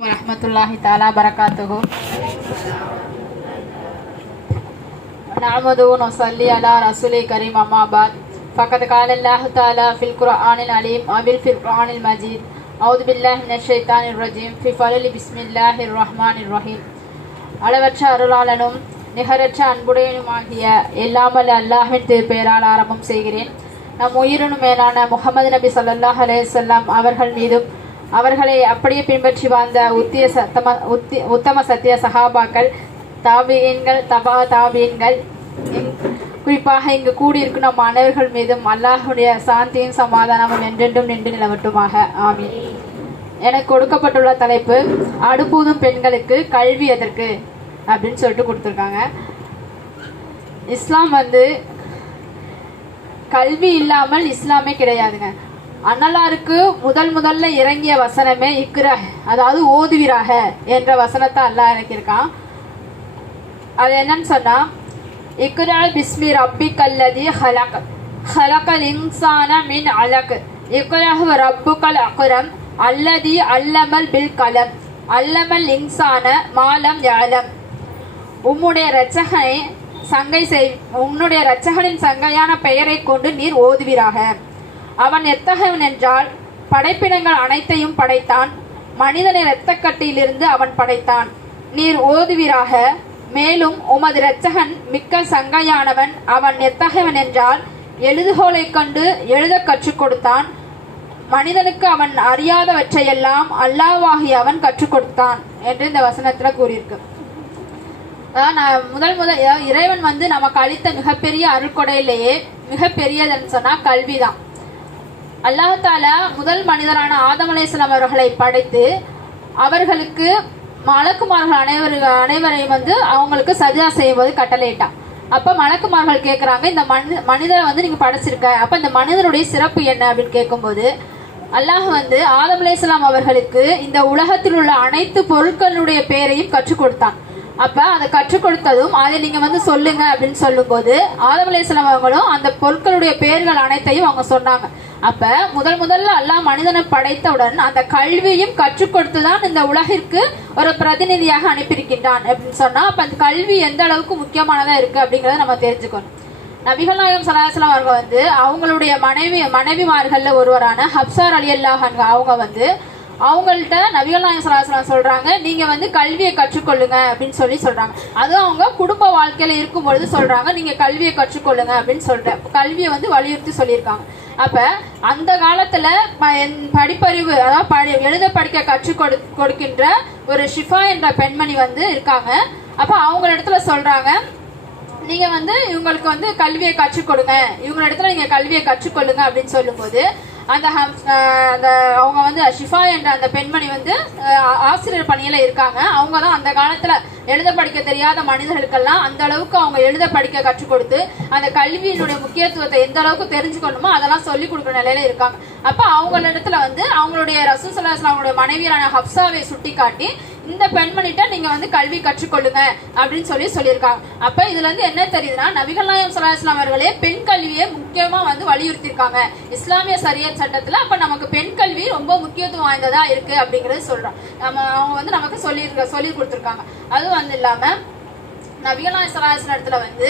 ورحمة الله تعالى وبركاته نعمد ونصلي على رسول كريم أما بعد فقد قال الله تعالى في القرآن العليم وفي القرآن المجيد أعوذ بالله من الشيطان الرجيم في فضل بسم الله الرحمن الرحيم அளவற்ற அருளாளனும் நிகரற்ற அன்புடையனுமாகிய எல்லாமல் அல்லாஹ்வின் திருப்பெயரால் ஆரம்பம் செய்கிறேன் நம் உயிரினும் மேலான முகமது நபி ஸல்லல்லாஹு அலைஹி வஸல்லம் அவர்கள் மீதும் அவர்களை அப்படியே பின்பற்றி வாழ்ந்த உத்திய சத்தம உத்தி உத்தம சத்திய சகாபாக்கள் தாபியன்கள் தபா தாபியன்கள் குறிப்பாக இங்கு கூடியிருக்கும் நம் மாணவர்கள் மீதும் அல்லாஹுடைய சாந்தியும் சமாதானமும் என்றென்றும் நின்று நிலவட்டுமாக. ஆமி எனக்கு கொடுக்கப்பட்டுள்ள தலைப்பு அடுப்பூதும் பெண்களுக்கு கல்வி எதற்கு? அப்படின்னு சொல்லிட்டு கொடுத்துருக்காங்க. இஸ்லாம் வந்து கல்வி இல்லாமல் இஸ்லாமே கிடையாதுங்க. அண்ணலாருக்கு முதல் முதல்ல இறங்கிய வசனமே இக்கிற அதாவது ஓதுவிராக என்ற வசனத்தை அல்லாஹ் இறக்கியிருக்கான். அது என்னன்னு சொன்னா இக்ரா பிஸ்மி ரப்பி கல்லதி ஹலக் ஹலக்கல் இன்சான மின் அலக். இக்ரஹு ரப்புக்கல் அக்குரம் அல்லதி அல்லமல் பில் கலம் அல்லமல் இன்சான மாலம் யாலம். உம்முடைய இரட்சகனை சங்கை செய் உன்னுடைய இரட்சகனின் சங்கையான பெயரை கொண்டு நீர் ஓதுவீராக. அவன் எத்தகையவன் என்றால் படைப்பிடங்கள் அனைத்தையும் படைத்தான். மனிதனை இரத்தக்கட்டியிலிருந்து அவன் படைத்தான். நீர் ஓதுவீராக. மேலும் உமது இரட்சகன் மிக்க சங்கையானவன் அவன் எத்தகையவன் என்றால் எழுதுகோலைக் கொண்டு எழுதக் கற்றுக் கொடுத்தான். மனிதனுக்கு அவன் அறியாதவற்றையெல்லாம் அல்லாவாகி அவன் கற்றுக் கொடுத்தான் என்று இந்த வசனத்தில் கூறியிருக்கு. நான் முதல் முதல் இறைவன் வந்து நமக்கு அளித்த மிகப்பெரிய அருள்கொடையிலேயே மிகப்பெரியதுன்னு சொன்னா கல்விதான். அல்லாஹால முதல் மனிதரான ஆதம் அவர்களை படைத்து அவர்களுக்கு மலக்குமார்கள் அனைவரு அனைவரையும் வந்து அவங்களுக்கு சஜா செய்யும்போது கட்டளையிட்டான். அப்போ மலக்குமார்கள் கேட்குறாங்க இந்த மனி மனிதரை வந்து நீங்கள் படைச்சிருக்க அப்போ இந்த மனிதனுடைய சிறப்பு என்ன அப்படின்னு கேட்கும்போது அல்லாஹ் வந்து ஆதம் அலேஸ்லாம் அவர்களுக்கு இந்த உலகத்தில் உள்ள அனைத்து பொருட்களுடைய பெயரையும் கற்றுக் கொடுத்தான். அப்போ அதை கற்றுக் கொடுத்ததும் அதை நீங்கள் வந்து சொல்லுங்க அப்படின்னு சொல்லும்போது ஆதம் அலேஸ்லாம் அவங்களும் அந்த பொருட்களுடைய பெயர்கள் அனைத்தையும் அவங்க சொன்னாங்க. அப்ப முதல் முதல்ல அல்லாஹ் மனிதனை படைத்தவுடன் அந்த கல்வியும் கற்றுக் கொடுத்துதான் இந்த உலகிற்கு ஒரு பிரதிநிதியாக அனுப்பியிருக்கின்றான் அப்படின்னு சொன்னா அப்ப அந்த கல்வி எந்த அளவுக்கு முக்கியமானதா இருக்கு அப்படிங்கறத நம்ம தெரிஞ்சுக்கணும். நபிகள் நாயகம் சலாஹலாம் அவர்கள் வந்து அவங்களுடைய மனைவி மனைவிமார்கள்ல ஒருவரான ஹப்சார் அலி அல்லாஹ் அவங்க வந்து அவங்கள்ட்ட நபிகள் நாயகம் சொல்கிறாங்க சொல்றாங்க நீங்க வந்து கல்வியை கற்றுக்கொள்ளுங்க அப்படின்னு சொல்லி சொல்றாங்க. அதுவும் அவங்க குடும்ப வாழ்க்கையில இருக்கும் பொழுது சொல்றாங்க நீங்க கல்வியை கற்றுக்கொள்ளுங்க அப்படின்னு சொல்ற கல்வியை வந்து வலியுறுத்தி சொல்லியிருக்காங்க. அப்ப அந்த காலத்துல ப- என் படிப்பறிவு அதாவது படி எழுத படிக்க கற்றுக் கொடு கொடுக்கின்ற ஒரு ஷிஃபா என்ற பெண்மணி வந்து இருக்காங்க. அப்ப அவங்க இடத்துல சொல்றாங்க நீங்க வந்து இவங்களுக்கு வந்து கல்வியை கற்றுக் கொடுங்க இவங்க இடத்துல நீங்க கல்வியை கற்றுக்கொள்ளுங்க அப்படின்னு சொல்லும்போது அந்த ஹம்- அந்த அவங்க வந்து ஷிஃபா என்ற அந்த பெண்மணி வந்து ஆசிரியர் பணியில இருக்காங்க. அவங்க தான் அந்த காலத்துல எழுத படிக்க தெரியாத மனிதர்களுக்கெல்லாம் அந்த அளவுக்கு அவங்க எழுத படிக்க கற்றுக் கொடுத்து அந்த கல்வியினுடைய முக்கியத்துவத்தை எந்த அளவுக்கு தெரிஞ்சுக்கணுமோ அதெல்லாம் சொல்லி கொடுக்குற நிலையில இருக்காங்க. அப்ப அவங்க இடத்துல வந்து அவங்களுடைய ரசூசலாஸ் அவங்களுடைய மனைவியான ஹப்சாவை சுட்டி காட்டி இந்த பெண்மணிட்ட நீங்க வந்து கல்வி கற்றுக்கொள்ளுங்க அப்படின்னு சொல்லி சொல்லியிருக்காங்க. அப்ப இதுல இருந்து என்ன தெரியுதுன்னா நபிகள் நாயம் சல்லாஹ்லாம் அவர்களே பெண் கல்வியை முக்கியமா வந்து வலியுறுத்திருக்காங்க இஸ்லாமிய சரியத் சட்டத்துல அப்ப நமக்கு பெண் கல்வி ரொம்ப முக்கியத்துவம் வாய்ந்ததா இருக்கு அப்படிங்கறது சொல்றோம் நம்ம அவங்க வந்து நமக்கு சொல்லி சொல்லி கொடுத்துருக்காங்க. அதுவும் வந்து இல்லாம நபிகளாய் சலாஹன் இடத்துல வந்து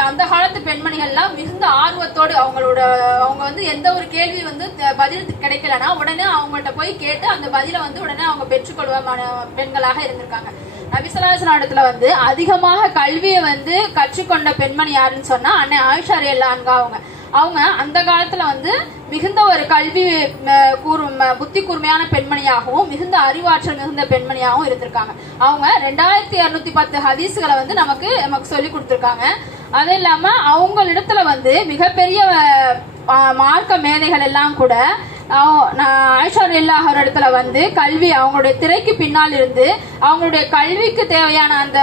அந்த காலத்து பெண்மணிகள்லாம் மிகுந்த ஆர்வத்தோடு அவங்களோட அவங்க வந்து எந்த ஒரு கேள்வி வந்து த- பதில் கிடைக்கலன்னா உடனே அவங்கள்ட்ட போய் கேட்டு அந்த பதிலை வந்து உடனே அவங்க பெற்றுக்கொள்வமான பெண்களாக இருந்திருக்காங்க. நபிசலாசன இடத்துல வந்து அதிகமாக கல்வியை வந்து கற்றுக்கொண்ட பெண்மணி யாருன்னு சொன்னா அன்னை ஆயிஷா ரேல்லான்கா அவங்க. அவங்க அந்த காலத்துல வந்து மிகுந்த ஒரு கல்வி கூர் புத்தி கூர்மையான பெண்மணியாகவும் மிகுந்த அறிவாற்றல் மிகுந்த பெண்மணியாகவும் இருந்திருக்காங்க. அவங்க ரெண்டாயிரத்தி இரநூத்தி பத்து ஹதீஸ்களை வந்து நமக்கு நமக்கு சொல்லி கொடுத்துருக்காங்க. அது இல்லாம அவங்களிடத்துல வந்து மிகப்பெரிய மார்க்க மேதைகள் எல்லாம் கூட நான் ஆயிஷா இல்லாஹ் இடத்துல வந்து கல்வி அவங்களுடைய திரைக்கு பின்னால் இருந்து அவங்களுடைய கல்விக்கு தேவையான அந்த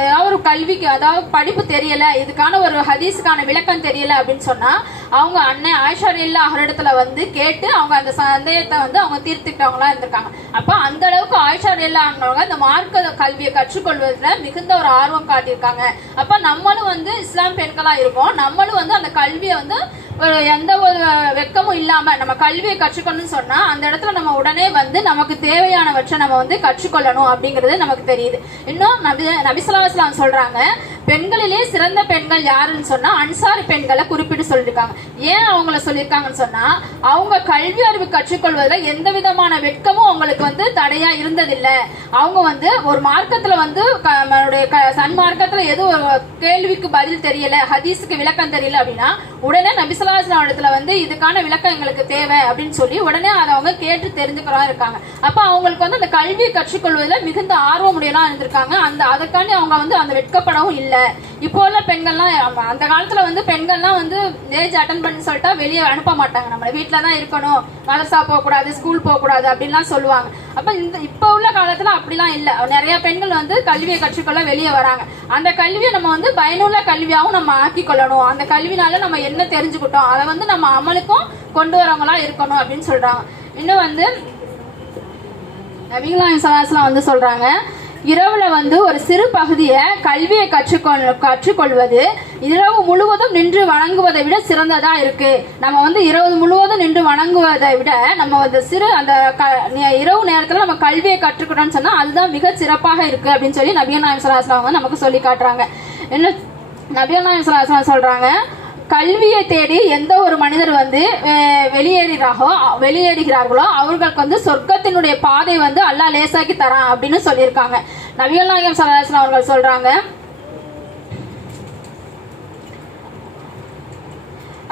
ஏதாவது ஒரு கல்விக்கு அதாவது படிப்பு தெரியல இதுக்கான ஒரு ஹதீஸுக்கான விளக்கம் தெரியல அப்படின்னு சொன்னா அவங்க அண்ணன் ஆயிஷா அவரிடத்துல இடத்துல வந்து கேட்டு அவங்க அந்த சந்தேகத்தை வந்து அவங்க தீர்த்துக்கிட்டவங்களா இருந்திருக்காங்க. அப்ப அந்த அளவுக்கு ஆயிஷா ஆனவங்க இந்த மார்க்க கல்வியை கற்றுக்கொள்வதில் மிகுந்த ஒரு ஆர்வம் காட்டியிருக்காங்க. அப்ப நம்மளும் வந்து இஸ்லாம் பெண்களா இருக்கோம். நம்மளும் வந்து அந்த கல்வியை வந்து ஒரு எந்த ஒரு வெக்கமும் இல்லாம நம்ம கல்வியை கற்றுக்கணும்னு சொன்னா அந்த இடத்துல நம்ம உடனே வந்து நமக்கு தேவையானவற்றை நம்ம வந்து கற்றுக்கொள்ளணும் அப்படிங்கிறது நமக்கு தெரியுது. இன்னும் நபி நபிசுல்லாஸ்லாம் சொல்றாங்க பெண்களிலே சிறந்த பெண்கள் யாருன்னு சொன்னா அன்சாரி பெண்களை குறிப்பிட்டு சொல்லியிருக்காங்க ஏன் அவங்கள சொல்லியிருக்காங்கன்னு சொன்னா அவங்க கல்வி அறிவு கற்றுக்கொள்வதில் எந்த விதமான வெட்கமும் அவங்களுக்கு வந்து தடையா இருந்ததில்லை. அவங்க வந்து ஒரு மார்க்கத்துல வந்து க- க- சன்மார்க்கத்துல எது ஒரு கேள்விக்கு பதில் தெரியல ஹதீஸுக்கு விளக்கம் தெரியல அப்படின்னா உடனே நபிசலாசன இடத்துல வந்து இதுக்கான விளக்கம் எங்களுக்கு தேவை அப்படின்னு சொல்லி உடனே அதை அவங்க கேட்டு தெரிஞ்சுக்கிறதா இருக்காங்க. அப்ப அவங்களுக்கு வந்து அந்த கல்வியை கற்றுக்கொள்வதில் மிகுந்த ஆர்வமுடையலாம் இருந்திருக்காங்க. அந்த அதுக்காண்டி அவங்க வந்து அந்த வெட்கப்படவும் இல்லை. இப்போ உள்ள பெண்கள்லாம் அந்த காலத்தில் வந்து பெண்கள்லாம் வந்து ஏஜ் அட்டன் பண்ணி சொல்லிட்டா வெளியே அனுப்ப மாட்டாங்க. நம்மளை வீட்டில் தான் இருக்கணும். மதரசா போகக்கூடாது ஸ்கூல் போகக்கூடாது அப்படின்லாம் சொல்லுவாங்க. அப்போ இந்த இப்போ உள்ள காலத்தில் அப்படிலாம் இல்லை. நிறைய பெண்கள் வந்து கல்வியை கற்றுக்கொள்ள வெளியே வராங்க. அந்த கல்வியை நம்ம வந்து பயனுள்ள கல்வியாகவும் நம்ம ஆக்கி கொள்ளணும் அந்த கல்வினால நம்ம என்ன தெரிஞ்சுக்கிட்டோம்? அதை வந்து நம்ம அமலுக்கும் கொண்டு வரவங்களா இருக்கணும் அப்படின்னு சொல்கிறாங்க இன்னும் வந்து நபிகளாம் சலாஸ்லாம் வந்து சொல்றாங்க. இரவுல வந்து ஒரு சிறு பகுதியை கல்வியை கற்றுக்கொள் கற்றுக்கொள்வது இரவு முழுவதும் நின்று வணங்குவதை விட சிறந்ததா இருக்கு. நம்ம வந்து இரவு முழுவதும் நின்று வணங்குவதை விட நம்ம அந்த சிறு அந்த க- இரவு நேரத்துல நம்ம கல்வியை கற்றுக்கணும்னு சொன்னா அதுதான் மிக சிறப்பாக இருக்கு அப்படின்னு சொல்லி நபிகள் நாயம் சலாஸ்லாம் வந்து நமக்கு சொல்லி காட்டுறாங்க. என்ன நபிகள் நாயம் சலாஸ்லாம் சொல்றாங்க? கல்வியை தேடி எந்த ஒரு மனிதர் வந்து அஹ், வெளியேறுகிறாரோ வெளியேறுகிறார்களோ அவர்களுக்கு வந்து சொர்க்கத்தினுடைய பாதை வந்து அல்லாஹ் லேசாக்கி தரான் அப்படின்னு சொல்லியிருக்காங்க. நபிகள் நாயகம் சல்லாஹம் அவர்கள் சொல்றாங்க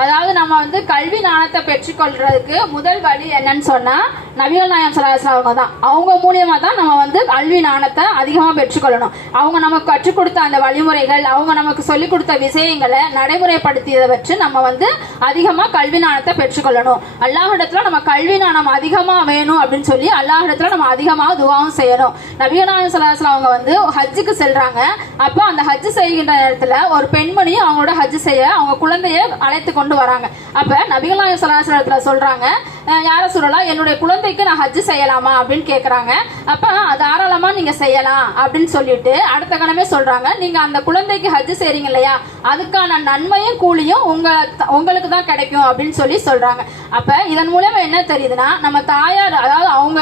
அதாவது நம்ம வந்து கல்வி நாணத்தை பெற்றுக்கொள்றதுக்கு முதல் வழி என்னன்னு சொன்னா நபிகள் நாயம் சலாஹம் அவங்க தான். அவங்க மூலியமா தான் நம்ம வந்து கல்வி நாணத்தை அதிகமா பெற்றுக்கொள்ளணும். அவங்க நமக்கு கற்றுக் கொடுத்த அந்த வழிமுறைகள் அவங்க நமக்கு சொல்லிக் கொடுத்த விஷயங்களை நடைமுறைப்படுத்தியதை வச்சு நம்ம வந்து அதிகமா கல்வி நாணத்தை பெற்றுக்கொள்ளணும். அல்லாஹிடத்துல நம்ம கல்வி நாணம் அதிகமா வேணும் அப்படின்னு சொல்லி அல்லாஹிடத்துல நம்ம அதிகமாக துவாவும் செய்யணும். நபிகள் நாயம் சலாஹம் அவங்க வந்து ஹஜ்ஜுக்கு செல்றாங்க. அப்போ அந்த ஹஜ்ஜு செய்கின்ற நேரத்துல ஒரு பெண்மணி அவங்களோட ஹஜ் செய்ய அவங்க குழந்தைய அழைத்து கொண்டு வராங்க. அப்ப நபிகள் நாயம் சொல்றாங்க யாரை சொல்லலாம் என்னுடைய குழந்தைக்கு நான் ஹஜ்ஜு செய்யலாமா அப்படின்னு கேட்குறாங்க அப்போ தாராளமாக நீங்கள் செய்யலாம் அப்படின்னு சொல்லிட்டு அடுத்த கணமே சொல்கிறாங்க நீங்கள் அந்த குழந்தைக்கு ஹஜ்ஜு செய்கிறீங்க இல்லையா? அதுக்கான நன்மையும் கூலியும் உங்கள் உங்களுக்கு தான் கிடைக்கும் அப்படின்னு சொல்லி சொல்கிறாங்க அப்போ இதன் மூலயமா என்ன தெரியுதுன்னா நம்ம தாயார் அதாவது அவங்க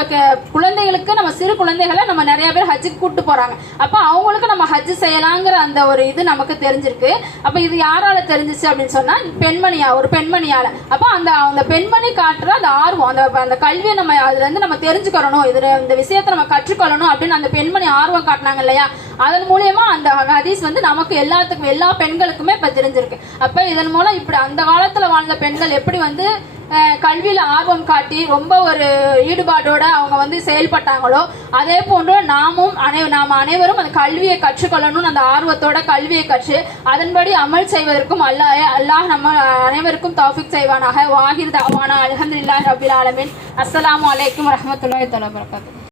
குழந்தைகளுக்கு நம்ம சிறு குழந்தைகளை நம்ம நிறைய பேர் ஹஜ்ஜுக்கு கூப்பிட்டு போகிறாங்க அப்போ அவங்களுக்கு நம்ம ஹஜ்ஜு செய்யலாங்கிற அந்த ஒரு இது நமக்கு தெரிஞ்சிருக்கு. அப்போ இது யாரால தெரிஞ்சிச்சு அப்படின்னு சொன்னால் பெண்மணியா ஒரு பெண்மணியால். அப்போ அந்த அந்த பெண்மணி காட்டுற அந்த ஆர்வம். அந்த அந்த கல்வியை நம்ம அதுலேருந்து நம்ம தெரிஞ்சுக்கிறணும். இதில் இந்த விஷயத்தை நம்ம கற்றுக்கொள்ளணும் அப்படின்னு அந்த பெண்மணி ஆர்வம் காட்டினாங்க இல்லையா? அதன் மூலியமா அந்த ஹதீஸ் வந்து நமக்கு எல்லாத்துக்கும் எல்லா பெண்களுக்குமே இப்போ தெரிஞ்சிருக்கு. அப்போ இதன் மூலம் இப்படி அந்த காலத்தில் வாழ்ந்த பெண்கள் எப்படி வந்து கல்வியில் ஆர்வம் காட்டி ரொம்ப ஒரு ஈடுபாடோட அவங்க வந்து செயல்பட்டாங்களோ அதே போன்று நாமும் அனை நாம் அனைவரும் அந்த கல்வியை கற்றுக்கொள்ளணும் அந்த ஆர்வத்தோட கல்வியை கற்று அதன்படி அமல் செய்வதற்கும் அல்லாஹ் அல்லாஹ் நம்ம அனைவருக்கும் தௌஃபிக் செய்வானாக. வாகிர் தாவானா அல்ஹம்துலில்லாஹி ரபில் ஆலமின். அஸ்லாம் அலைக்கும் வரஹ்மத்துல்லாஹி தஆலா